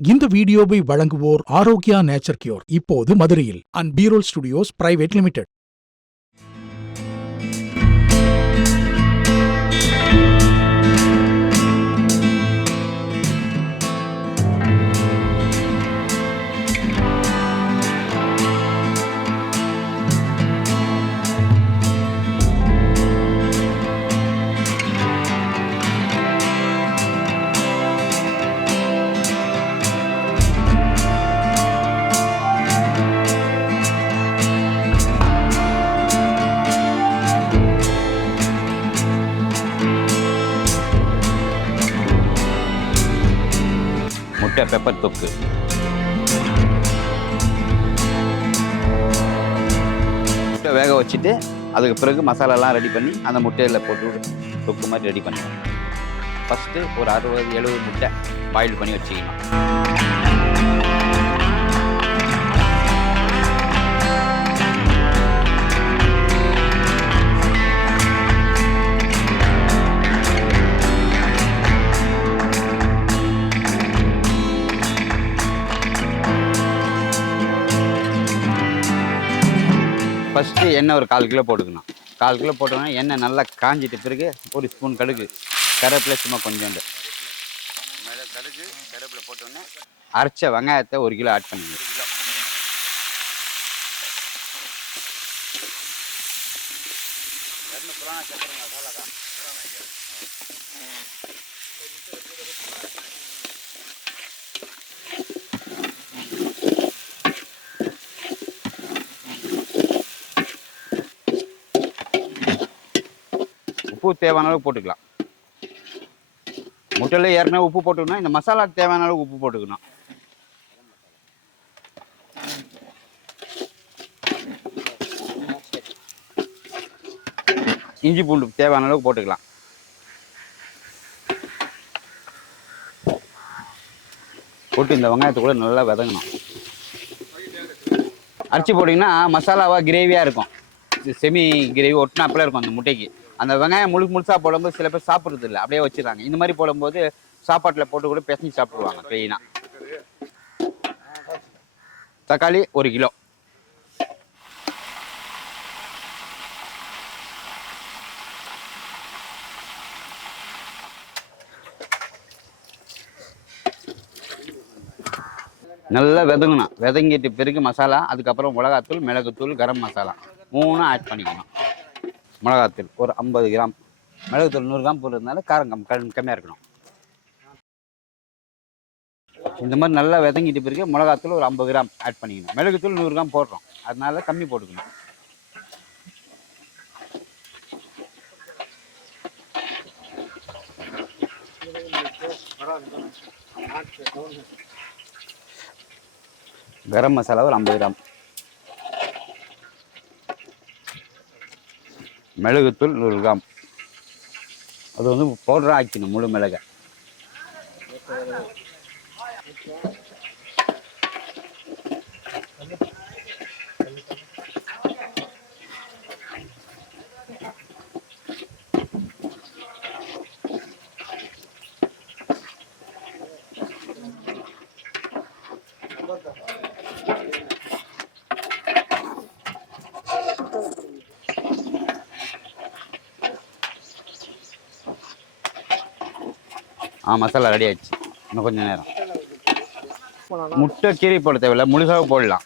இந்த வீடியோவை வழங்குவோர் ஆரோக்கியா நேச்சர் கியூர், இப்போது மதுரையில் and BROLL studios private limited. முட்டை பெப்பர் தொக்கு, முட்டை வேக வச்சுட்டு அதுக்கு பிறகு மசாலாலாம் ரெடி பண்ணி அந்த முட்டையில் போட்டு தொக்கு மாதிரி ரெடி பண்ணுவோம். ஃபஸ்ட்டு ஒரு 60-70 முட்டை பாயில் பண்ணி வச்சுக்கணும். ஃபஸ்ட்டு எண்ணெய் ஒரு 1/4 கிலோ போட்டுக்கணும். 1/4 கிலோ போட்டோன்னா எண்ணெய் நல்லா காஞ்சிட்டு பிறகு ஒரு ஸ்பூன் கடுகு, கருவேப்பிலை சும்மா கொஞ்சோண்டு கடுகு கருவேப்பிலை போட்டோன்னே அரைச்ச வெங்காயத்தை 1 கிலோ ஆட் பண்ணிக்கணும். உப்பு தேவையான அளவுக்கு போட்டுக்கலாம். முட்டையில் ஏற்கனவே உப்பு போட்டுக்கணும். இந்த மசாலாவுக்கு தேவையான அளவுக்கு உப்பு போட்டுக்கணும். இஞ்சி பூண்டு தேவையான அளவுக்கு போட்டுக்கலாம். போட்டு இந்த வெங்காயத்தை கூட நல்லா வதங்கணும். அரைச்சி போட்டிங்கன்னா மசாலாவாக கிரேவியாக இருக்கும். செமி கிரேவி ஒட்டினாப்பில் இருக்கும் அந்த முட்டைக்கு. அந்த வெங்காயம் முழுசாக போடும்போது சில பேர் சாப்பிட்றது இல்லை, அப்படியே வச்சுருக்காங்க. இந்த மாதிரி போடும்போது சாப்பாட்டில் போட்டு கூட பிசைஞ்சு சாப்பிடுவாங்க க்ளீனாக. தக்காளி 1 கிலோ, நல்லா வதங்கணும். வதங்கிட்டு பிறகு மசாலா, அதுக்கப்புறம் மிளகாத்தூள், மிளகுத்தூள், கரம் மசாலா 3 ஆட் பண்ணிக்கணும். மிளகாத்தூள் ஒரு 50 கிராம், மிளகுத்தூள் 100 கிராம் போடுறதுனால காரம் கம்மியாக இருக்கணும். இந்த மாதிரி நல்லா வதங்கிட்டு பிறகு மிளகாத்தூள் ஒரு 50 கிராம் ஆட் பண்ணிக்கணும். மிளகுத்தூள் 100 கிராம் போடுறோம், அதனால கம்மி போட்டுக்கணும். கரம் மசாலா ஒரு 50 கிராம், மிளகுத்தூள் 100 கிராம். அது வந்து பவுடராக ஆக்கணும், முழு மிளகை. மசாலா ரெடி ஆயிடுச்சு. இன்னும் கொஞ்சம் நேரம். முட்டை கீரி போட தேவையில்லை, முழுசாக போடலாம்.